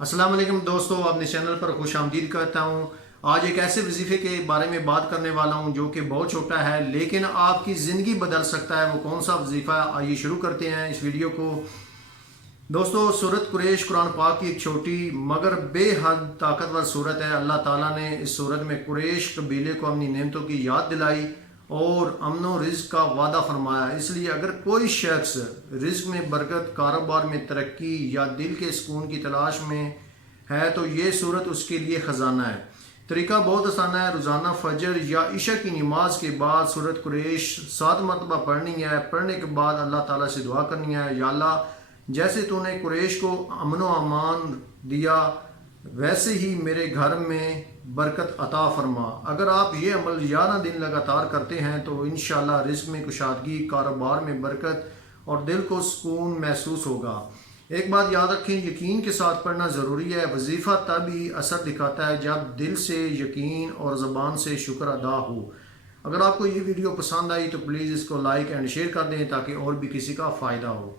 السلام علیکم دوستو، اپنے چینل پر خوش آمدید کرتا ہوں۔ آج ایک ایسے وظیفے کے بارے میں بات کرنے والا ہوں جو کہ بہت چھوٹا ہے لیکن آپ کی زندگی بدل سکتا ہے۔ وہ کون سا وظیفہ ہے؟ آئیے شروع کرتے ہیں اس ویڈیو کو۔ دوستو، سورت قریش قرآن پاک کی ایک چھوٹی مگر بے حد طاقتور سورت ہے۔ اللہ تعالیٰ نے اس سورت میں قریش قبیلے کو اپنی نعمتوں کی یاد دلائی اور امن و رزق کا وعدہ فرمایا۔ اس لیے اگر کوئی شخص رزق میں برکت، کاروبار میں ترقی یا دل کے سکون کی تلاش میں ہے تو یہ سورت اس کے لیے خزانہ ہے۔ طریقہ بہت آسان ہے۔ روزانہ فجر یا عشاء کی نماز کے بعد سورت قریش 7 مرتبہ پڑھنی ہے۔ پڑھنے کے بعد اللہ تعالیٰ سے دعا کرنی ہے، یا اللہ جیسے تو نے قریش کو امن و امان دیا ویسے ہی میرے گھر میں برکت عطا فرما۔ اگر آپ یہ عمل 11 دن لگاتار کرتے ہیں تو انشاءاللہ رزق میں کشادگی، کاروبار میں برکت اور دل کو سکون محسوس ہوگا۔ ایک بات یاد رکھیں، یقین کے ساتھ پڑھنا ضروری ہے۔ وظیفہ تبھی اثر دکھاتا ہے جب دل سے یقین اور زبان سے شکر ادا ہو۔ اگر آپ کو یہ ویڈیو پسند آئی تو پلیز اس کو لائک اینڈ شیئر کر دیں تاکہ اور بھی کسی کا فائدہ ہو۔